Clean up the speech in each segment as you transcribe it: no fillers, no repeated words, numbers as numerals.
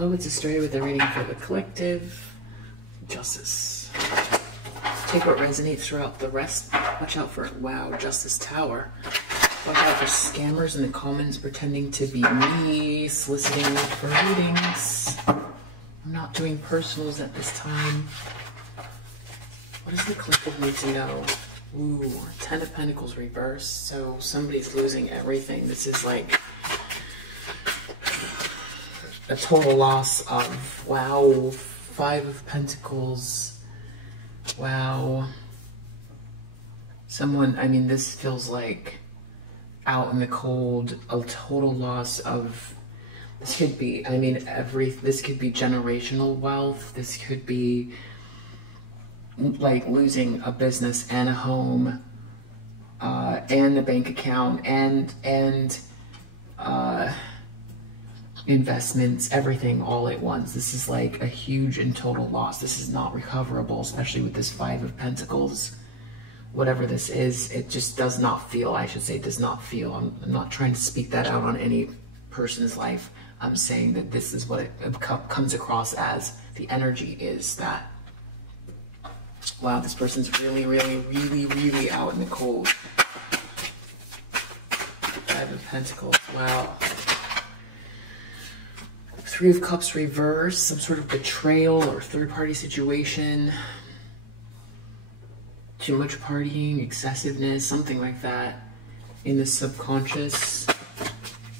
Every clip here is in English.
Hello, it's Estrella with the reading for the collective. Justice. Take what resonates throughout the rest. Watch out for, wow, Justice Tower. Watch out for scammers in the comments pretending to be me, soliciting for readings. I'm not doing personals at this time. What does the collective need to know? Ooh, 10 of Pentacles reversed. So somebody's losing everything. This is like a total loss of, wow, 5 of Pentacles. Wow. Someone, I mean, this feels like out in the cold, a total loss of, this could be, I mean, this could be generational wealth. This could be like losing a business and a home, and a bank account, and investments, everything all at once. This is like a huge and total loss. This is not recoverable, especially with this 5 of Pentacles. Whatever this is, it just does not feel, I should say, does not feel. I'm not trying to speak that out on any person's life. I'm saying that this is what it comes across as. The energy is that, wow, this person's really, really, really, really out in the cold. 5 of Pentacles, wow. 3 of Cups reversed, some sort of betrayal or third-party situation. Too much partying, excessiveness, something like that in the subconscious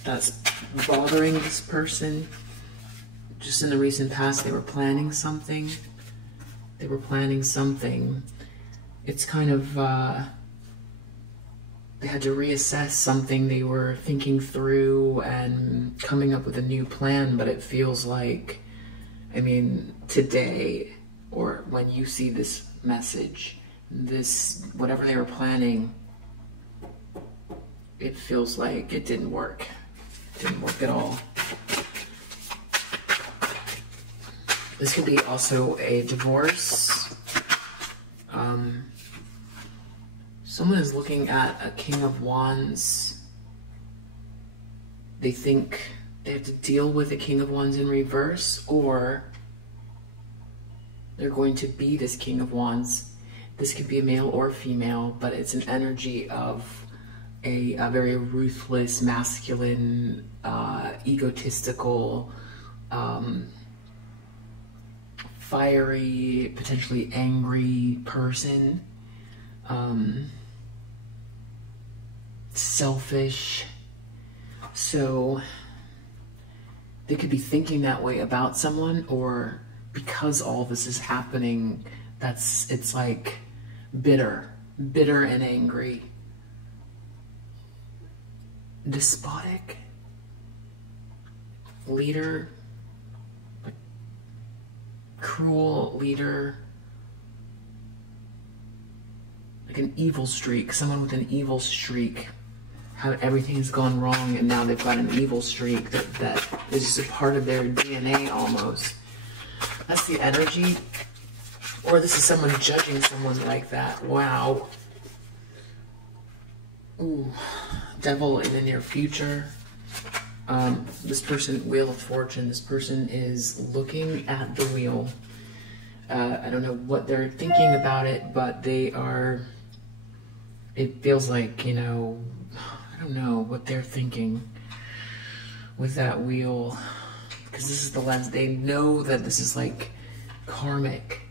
that's bothering this person. Just in the recent past, they were planning something. They were planning something. It's kind of, they had to reassess something they were thinking through and coming up with a new plan, but it feels like, I mean, today, or when you see this message, this, whatever they were planning, it feels like it didn't work. It didn't work at all. This could be also a divorce. Someone is looking at a King of Wands. They think they have to deal with the King of Wands in reverse, or they're going to be this King of Wands. This could be a male or female, but it's an energy of a very ruthless, masculine, egotistical, fiery, potentially angry person. Selfish. So they could be thinking that way about someone, or because all this is happening, it's like bitter and angry. Despotic. Leader. Like, cruel leader. Like an evil streak. Someone with an evil streak. How everything has gone wrong and now they've got an evil streak that is just a part of their DNA almost. That's the energy. Or this is someone judging someone like that. Wow. Ooh. Devil in the near future. This person, Wheel of Fortune, this person is looking at the wheel. I don't know what they're thinking about it, but they are, it feels like, you know, I don't know what they're thinking with that wheel. Because this is the lens. They know that this is like karmic,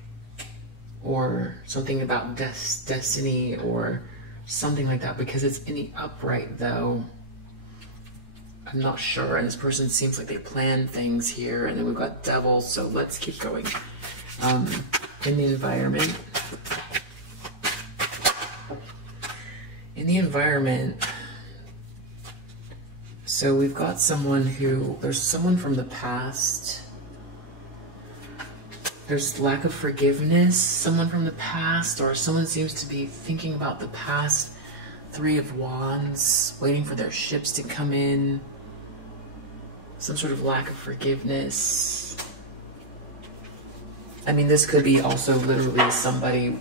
or something about destiny, or something like that, because it's in the upright though. I'm not sure, and this person seems like they plan things here, and then we've got Devil, so let's keep going. In the environment. In the environment, so we've got someone who, there's someone from the past. There's lack of forgiveness, someone from the past, or someone seems to be thinking about the past. 3 of Wands, waiting for their ships to come in. Some sort of lack of forgiveness. I mean, this could be also literally somebody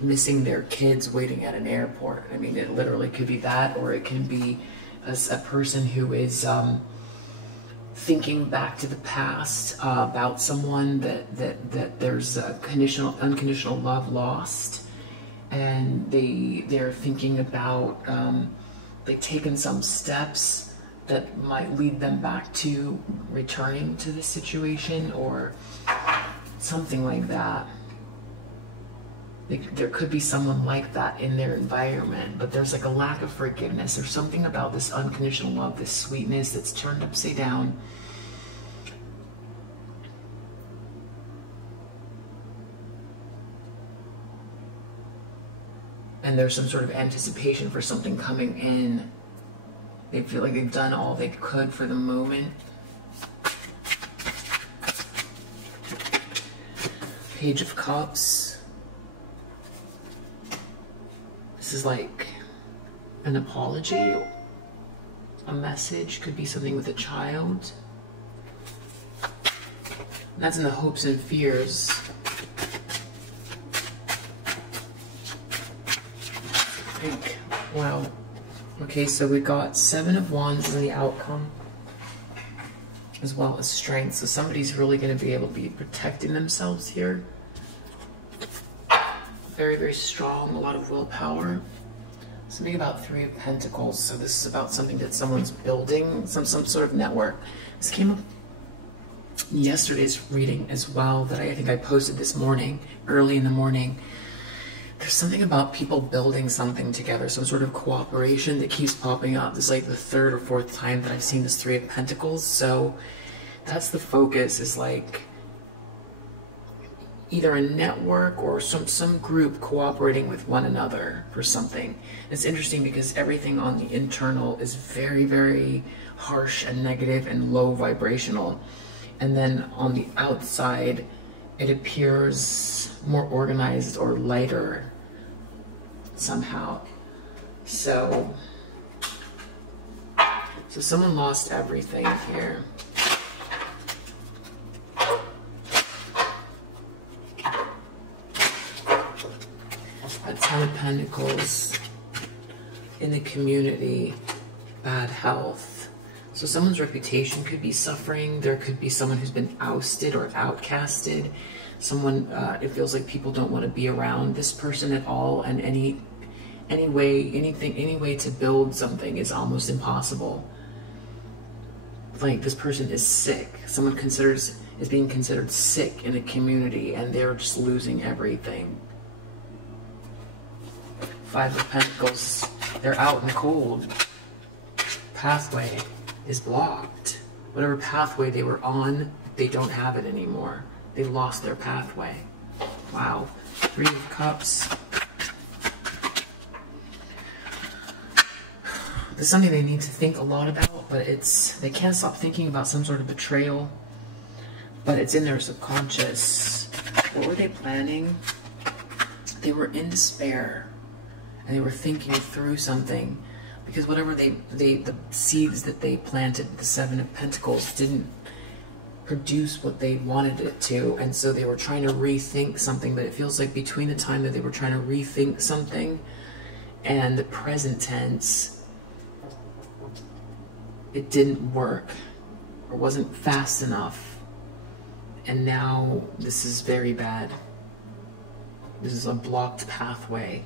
missing their kids waiting at an airport. I mean, it literally could be that, or it can be a person who is thinking back to the past about someone that there's a unconditional love lost, and they're thinking about they've taken some steps that might lead them back to returning to the situation or something like that. There could be someone like that in their environment, but there's like a lack of forgiveness. There's something about this unconditional love, this sweetness that's turned upside down. And there's some sort of anticipation for something coming in. They feel like they've done all they could for the moment. Page of Cups. This is like an apology, a message, could be something with a child. And that's in the hopes and fears. I think, wow. Okay, so we got 7 of Wands in the outcome, as well as Strength. So somebody's really going to be able to be protecting themselves here. Very, very strong, a lot of willpower. Something about 3 of Pentacles. So this is about something that someone's building, some sort of network. This came up in yesterday's reading as well, that I think I posted this morning, early in the morning. There's something about people building something together, some sort of cooperation that keeps popping up. This is like the 3rd or 4th time that I've seen this 3 of Pentacles. So that's the focus, is like either a network or some group cooperating with one another for something. It's interesting because everything on the internal is very, very harsh and negative and low vibrational. And then on the outside, it appears more organized or lighter somehow. So someone lost everything here. A 10 of Pentacles in the community, bad health. So someone's reputation could be suffering. There could be someone who's been ousted or outcasted. Someone, it feels like people don't want to be around this person at all, and any way to build something is almost impossible. Like this person is sick. Someone is being considered sick in a community, and they're just losing everything. 5 of Pentacles, they're out in the cold. Pathway is blocked. Whatever pathway they were on, they don't have it anymore. They lost their pathway. Wow. 3 of Cups. There's something they need to think a lot about, but they can't stop thinking about some sort of betrayal. But it's in their subconscious. What were they planning? They were in despair. And they were thinking through something, because whatever the seeds that they planted, the 7 of Pentacles, didn't produce what they wanted it to, and so they were trying to rethink something. But it feels like between the time that they were trying to rethink something and the present tense, it didn't work or wasn't fast enough, and now this is very bad. This is a blocked pathway.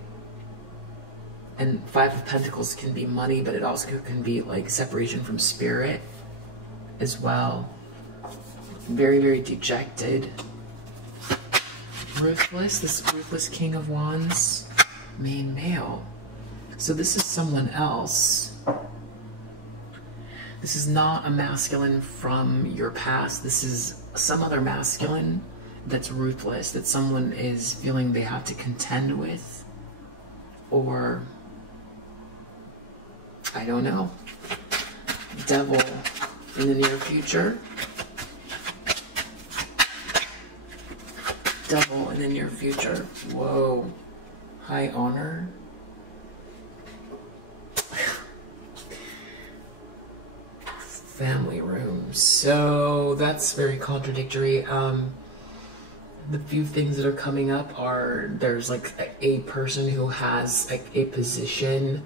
And 5 of Pentacles can be money, but it also can be like separation from spirit as well. Very, very dejected. Ruthless, this ruthless King of Wands, main male. So this is someone else. This is not a masculine from your past. This is some other masculine that's ruthless, that someone is feeling they have to contend with, or I don't know. Devil in the near future. Devil in the near future. Whoa. High honor. Family room. So that's very contradictory. The few things that are coming up are, there's like a person who has like a position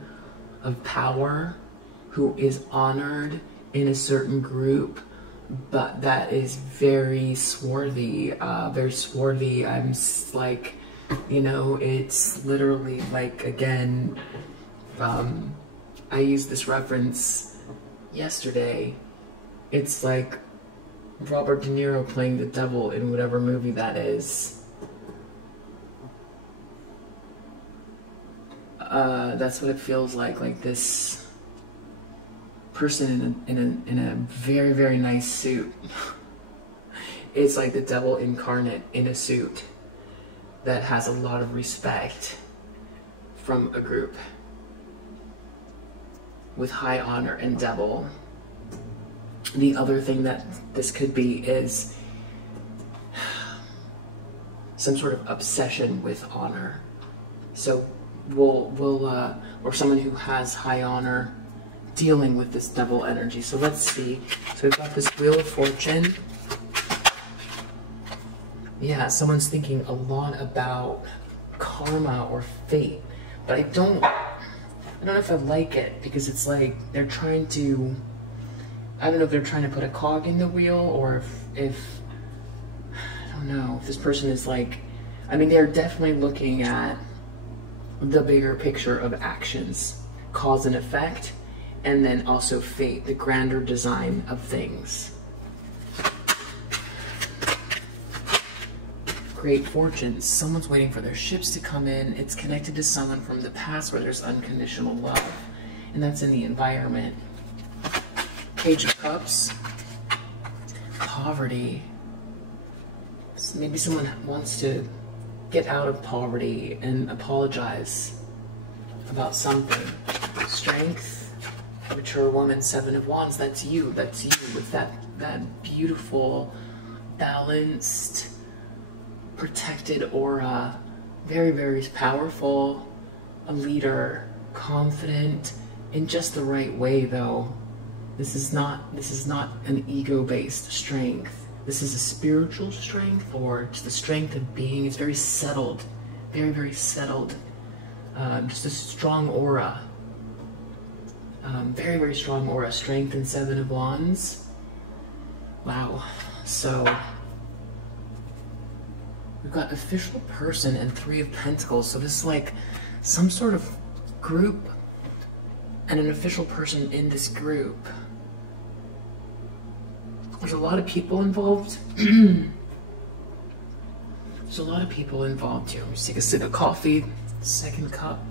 of power, who is honored in a certain group, but that is very swarthy, very swarthy. Like, you know, it's literally like, again, I used this reference yesterday. It's like Robert De Niro playing the devil in whatever movie that is. That's what it feels like this person in a very, very nice suit. It's like the devil incarnate in a suit that has a lot of respect from a group with high honor and devil. The other thing that this could be is some sort of obsession with honor. So or someone who has high honor dealing with this devil energy. So let's see. So we've got this Wheel of Fortune. Yeah, someone's thinking a lot about karma or fate, but I don't know if I like it, because it's like they're trying to, I don't know if they're trying to put a cog in the wheel, or if I don't know, if this person is like, I mean, they're definitely looking at the bigger picture of actions, cause and effect, and then also fate, the grander design of things. Great fortune. Someone's waiting for their ships to come in. It's connected to someone from the past where there's unconditional love, and that's in the environment. Page of Cups. Poverty. So maybe someone wants to get out of poverty and apologize about something. Strength. Mature woman. Seven of Wands. That's you. That's you with that beautiful, balanced, protected aura. Very, very powerful. A leader. Confident. In just the right way, though. This is not an ego-based strength. This is a spiritual strength, or just the strength of being. It's very settled. Very, very settled. Just a strong aura. Very, very strong aura. Strength and Seven of Wands. Wow. So we've got official person and Three of Pentacles. So this is like some sort of group and an official person in this group. There's a lot of people involved. There's a lot of people involved here. Let me just take a sip of coffee. Second cup.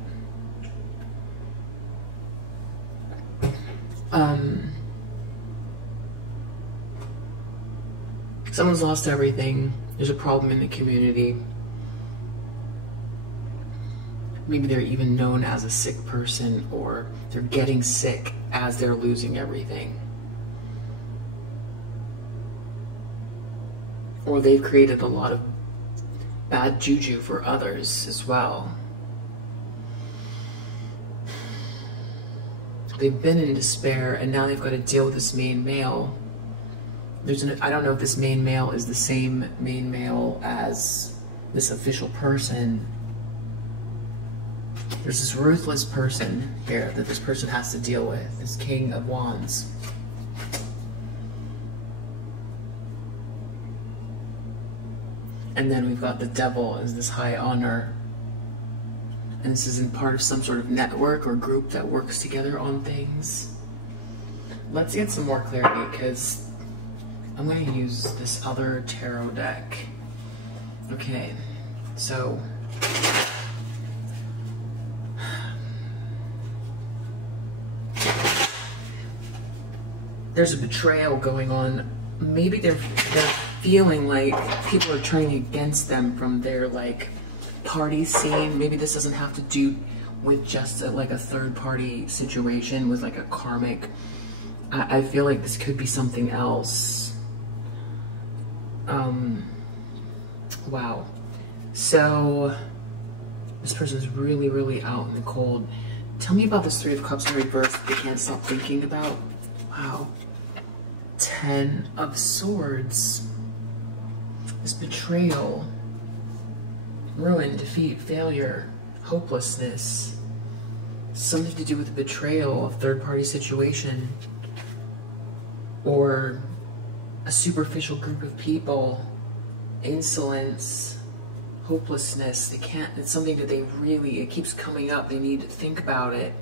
Someone's lost everything. There's a problem in the community. Maybe they're even known as a sick person, or they're getting sick as they're losing everything. Or they've created a lot of bad juju for others as well. They've been in despair, and now they've got to deal with this main male. I don't know if this main male is the same main male as this official person. There's this ruthless person here that this person has to deal with, this King of Wands. And then we've got the Devil as this high honor. And this is in part of some sort of network or group that works together on things. Let's get some more clarity, because I'm going to use this other tarot deck. Okay, so there's a betrayal going on. Maybe they're feeling like people are turning against them from their like party scene. Maybe this doesn't have to do with just like a third party situation with like a karmic. I feel like this could be something else. Wow. So this person's really, really out in the cold. Tell me about this Three of Cups in reverse that they can't stop thinking about. Wow. 10 of Swords. This betrayal. Ruin, defeat, failure, hopelessness. Something to do with the betrayal of third-party situation. Or a superficial group of people, insolence, hopelessness. They can't, it's something that they really, it keeps coming up. They need to think about it.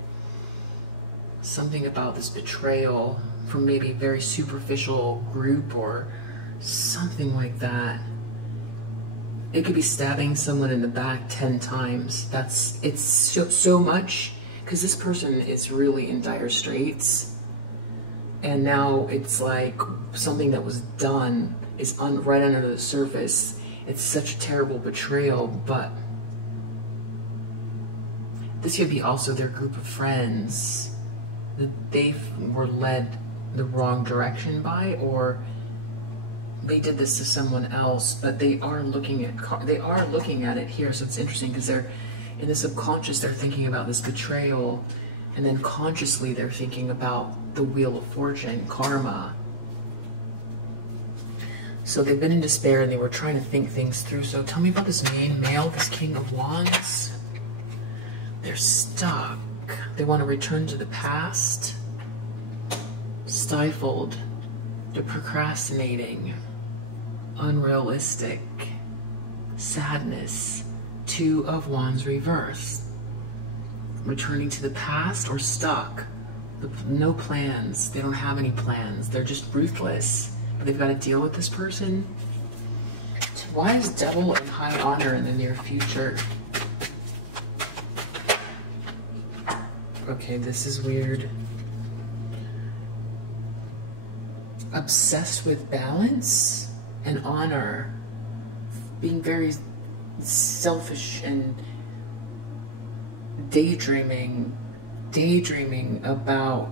Something about this betrayal from maybe a very superficial group or something like that. It could be stabbing someone in the back 10 times. It's so much, because this person is really in dire straits. And now it's like something that was done is right under the surface. It's such a terrible betrayal, but this could be also their group of friends that they were led the wrong direction by, or they did this to someone else, but they are looking at it here. So it's interesting, because they're in the subconscious, they're thinking about this betrayal, and then consciously they're thinking about the Wheel of Fortune, karma. So they've been in despair and they were trying to think things through. So tell me about this main male, this King of Wands. They're stuck. They want to return to the past. Stifled. They're procrastinating. Unrealistic. Sadness. 2 of Wands reversed. Returning to the past or stuck. No plans. They don't have any plans. They're just ruthless. But they've got to deal with this person. Why is Devil in high honor in the near future? Okay, this is weird. Obsessed with balance and honor. Being very selfish and daydreaming about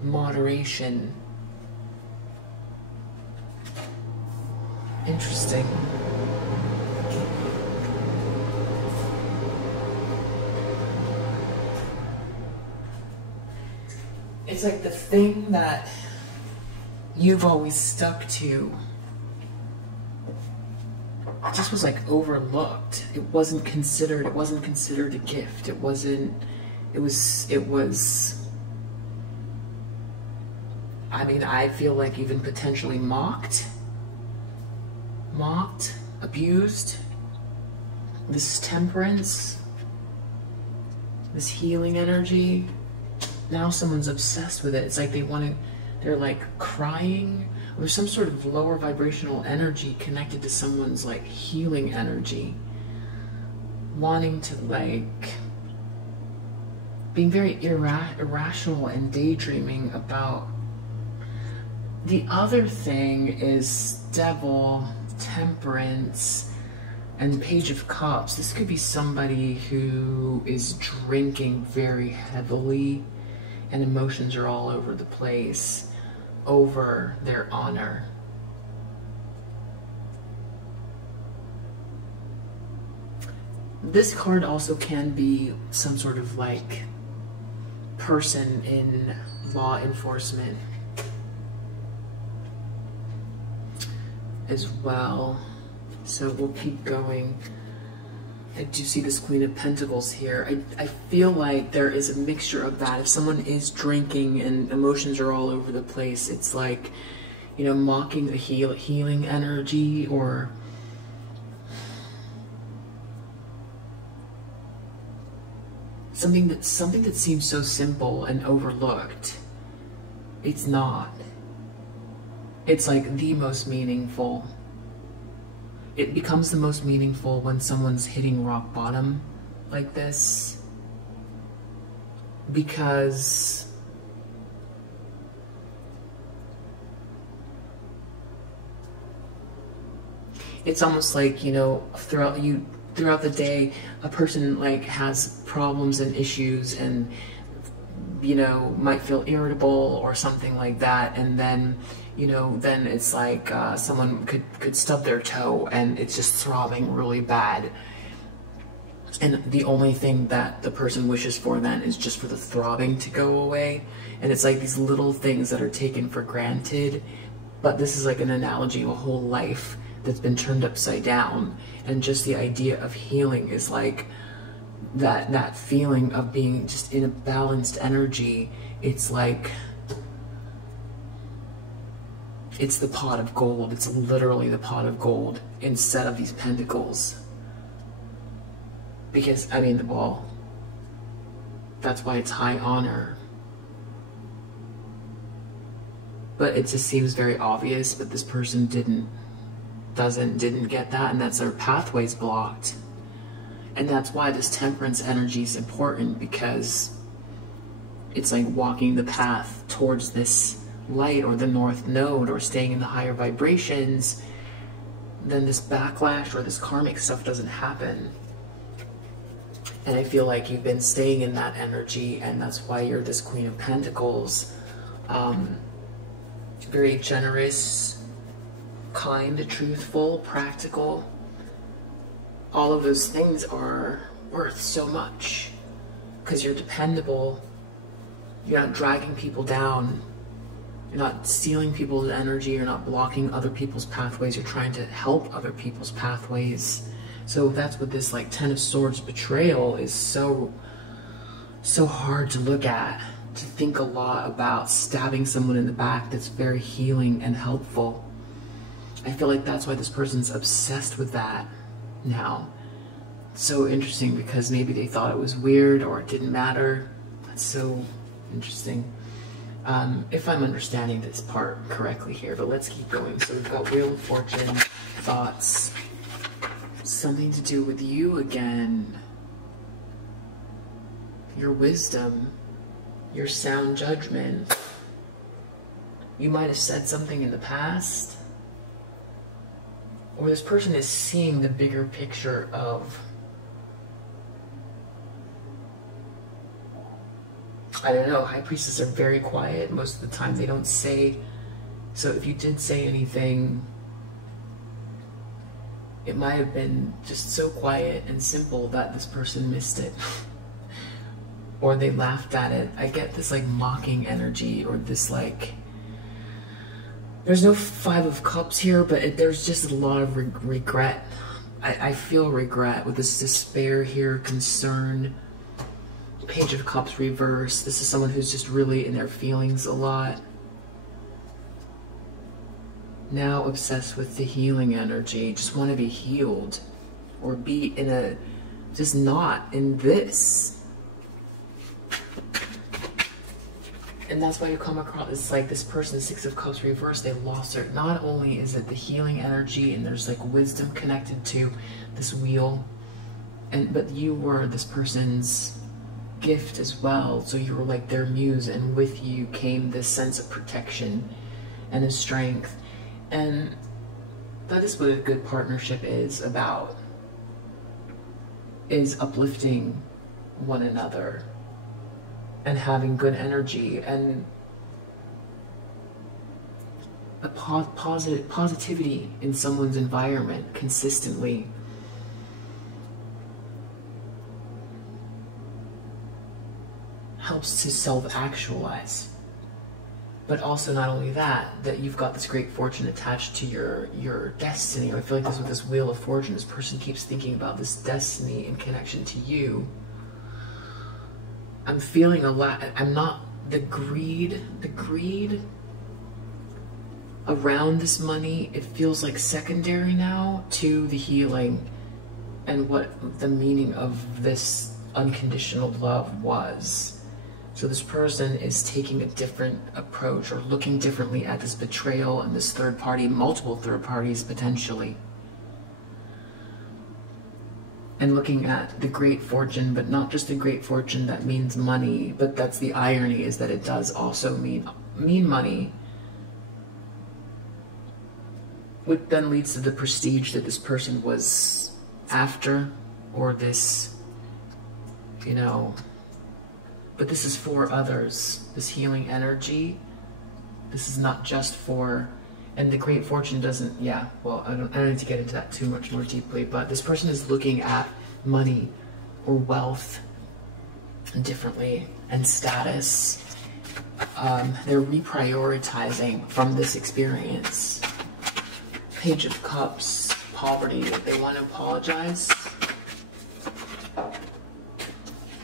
moderation. Interesting. It's like the thing that you've always stuck to just was like overlooked. It wasn't considered a gift. It was I mean, I feel like even potentially mocked, abused. This temperance, this healing energy. Now someone's obsessed with it. It's like they're like crying. There's some sort of lower vibrational energy connected to someone's like healing energy. Wanting to like, being very irrational and daydreaming about. The other thing is Devil, Temperance, and Page of Cups. This could be somebody who is drinking very heavily and emotions are all over the place over their honor. This card also can be some sort of like person in law enforcement as well. So we'll keep going. I do see this Queen of Pentacles here. I feel like there is a mixture of that. If someone is drinking and emotions are all over the place, it's like, you know, mocking the healing energy, or something that seems so simple and overlooked. It's not. It's like the most meaningful. It becomes the most meaningful when someone's hitting rock bottom like this, because it's almost like, you know, throughout the day, a person like has problems and issues and, you know, might feel irritable or something like that, and then, you know, then it's like someone could stub their toe and it's just throbbing really bad. And the only thing that the person wishes for then is just for the throbbing to go away. And it's like these little things that are taken for granted. But this is like an analogy of a whole life that's been turned upside down. And just the idea of healing is like that feeling of being just in a balanced energy. It's like it's the pot of gold. It's literally the pot of gold instead of these pentacles. Because, I mean, well, that's why it's high honor. But it just seems very obvious, but this person didn't get that, and that's their pathways blocked. And that's why this temperance energy is important, because it's like walking the path towards this light or the north node or staying in the higher vibrations. Then this backlash or this karmic stuff doesn't happen. And I feel like you've been staying in that energy, and that's why you're this Queen of Pentacles. Very generous, kind, truthful, practical. All of those things are worth so much because you're dependable. You're not dragging people down. You're not stealing people's energy. You're not blocking other people's pathways. You're trying to help other people's pathways. So that's what this like Ten of Swords betrayal is so hard to look at, to think a lot about stabbing someone in the back. That's very healing and helpful. I feel like that's why this person's obsessed with that now. It's so interesting because maybe they thought it was weird or it didn't matter. That's so interesting. If I'm understanding this part correctly here, but let's keep going. So we've got Wheel of Fortune, thoughts, something to do with you again, your wisdom, your sound judgment. You might have said something in the past, or this person is seeing the bigger picture of, I don't know, High Priestess are very quiet. Most of the time they don't say, so if you did say anything, it might have been just so quiet and simple that this person missed it. Or they laughed at it. I get this like mocking energy, or this like, there's no Five of Cups here, but there's just a lot of regret. I feel regret with this despair here, concern. Page of Cups reverse. This is someone who's just really in their feelings a lot. Now obsessed with the healing energy. Just want to be healed. Or be in a, just not in this. And that's why you come across, it's like this person, Six of Cups reverse, they lost her. Not only is it the healing energy and there's like wisdom connected to this wheel, but you were this person's gift as well. So you were like their muse, and with you came this sense of protection and a strength. And that is what a good partnership is about, is uplifting one another and having good energy and a positivity in someone's environment consistently. Helps to self-actualize. But also not only that you've got this great fortune attached to your destiny. I feel like this with this Wheel of Fortune, this person keeps thinking about this destiny in connection to you. I'm feeling a lot, I'm not, the greed around this money, it feels like secondary now to the healing and what the meaning of this unconditional love was. So this person is taking a different approach or looking differently at this betrayal and this third party, multiple third parties potentially. And looking at the great fortune, but not just the great fortune that means money, but that's the irony, is that it does also mean money. Which then leads to the prestige that this person was after, or this, you know, but this is for others, this healing energy. This is not just for, and the great fortune doesn't, yeah, well, I don't need to get into that too much more deeply, but this person is looking at money or wealth differently and status. They're reprioritizing from this experience. Page of Cups, poverty, they want to apologize.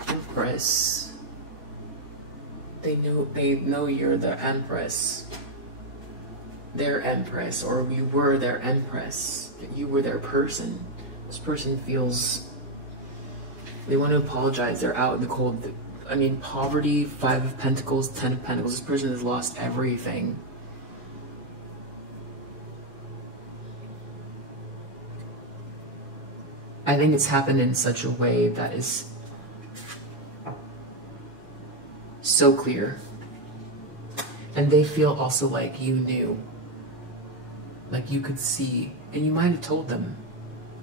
Empress. They know you're the Empress. their empress, or you were their empress, you were their person. This person feels they want to apologize. They're out in the cold. I mean, poverty, 5 of Pentacles, 10 of Pentacles. This person has lost everything. I think it's happened in such a way that is so clear. And they feel also like you knew. Like you could see. And you might have told them.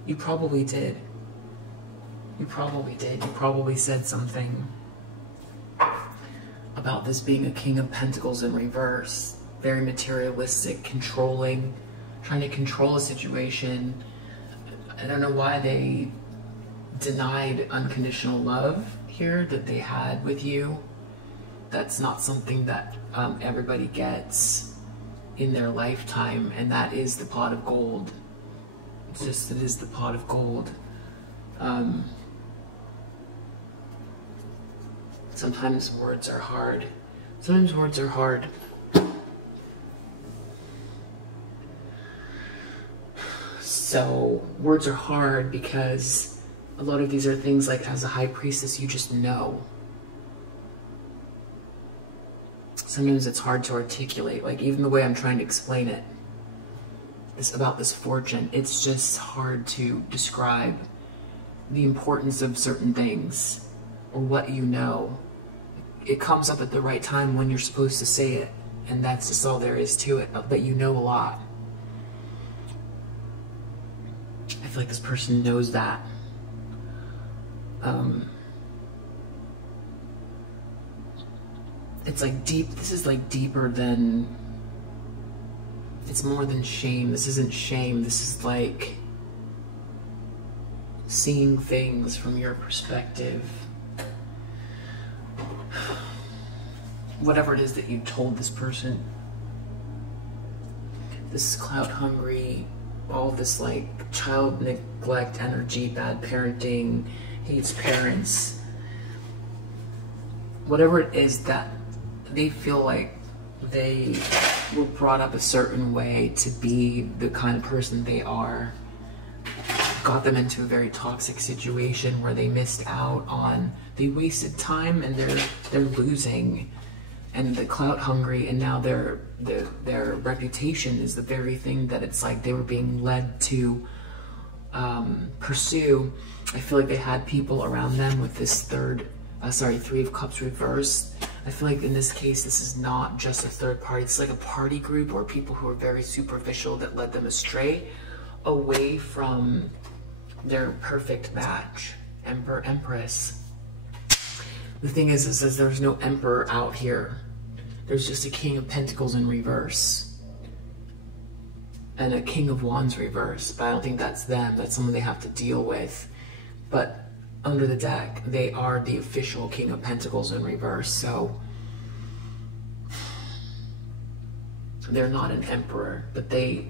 You probably did. You probably did. You probably said something about this being a King of Pentacles in reverse. Very materialistic, controlling, trying to control a situation. I don't know why they denied unconditional love here that they had with you. That's not something that everybody gets in their lifetime, and that is the pot of gold. It's just, it is the pot of gold. Sometimes words are hard. Sometimes words are hard. So words are hard because a lot of these are things like, as a high priestess, you just know. Sometimes it's hard to articulate, like even the way I'm trying to explain it, about this fortune, it's just hard to describe the importance of certain things or what you know. It comes up at the right time when you're supposed to say it, and that's just all there is to it, but you know a lot. I feel like this person knows that. It's like deep, this is like deeper than, it's more than shame. This isn't shame, this is like seeing things from your perspective. Whatever it is that you told this person, this clout hungry, all this like child neglect energy, bad parenting, hates parents, whatever it is that they feel like they were brought up a certain way to be the kind of person they are, got them into a very toxic situation where they missed out on, they wasted time, and they're losing, and the clout hungry, and now their reputation is the very thing that it's like they were being led to pursue. I feel like they had people around them with this 3 of Cups reversed. I feel like in this case, this is not just a third party. It's like a party group or people who are very superficial that led them astray, away from their perfect match, Emperor, Empress. The thing is there's no Emperor out here. There's just a King of Pentacles in reverse. And a King of Wands reverse. But I don't think that's them. That's someone they have to deal with. But under the deck, they are the official King of Pentacles in reverse. So they're not an emperor, but they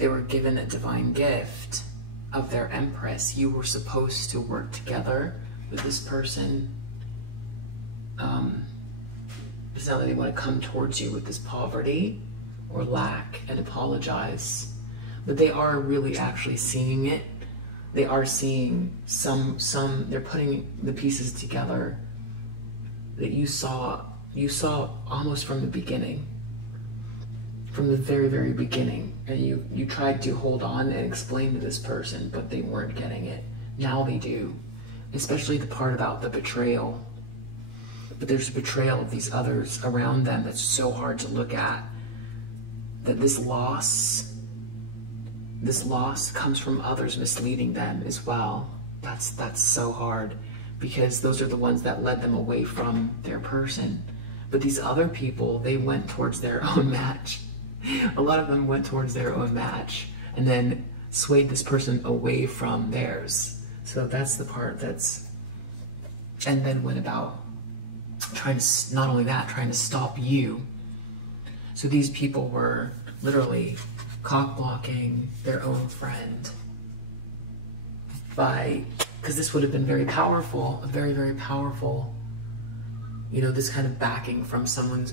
were given a divine gift of their empress. You were supposed to work together with this person. It's not that they want to come towards you with this poverty or lack and apologize, but they are really actually seeing it. They are seeing they're putting the pieces together that you saw almost from the beginning, from the very, very beginning. And you tried to hold on and explain to this person, but they weren't getting it. Now they do, especially the part about the betrayal. But there's a betrayal of these others around them that's so hard to look at, that this loss comes from others misleading them as well. That's so hard, because those are the ones that led them away from their person. But these other people, they went towards their own match. A lot of them went towards their own match and then swayed this person away from theirs. So that's the part that's, and then went about trying to, not only that, trying to stop you. So these people were literally cock-blocking their own friend because this would have been very powerful, very, very powerful, you know, this kind of backing from someone's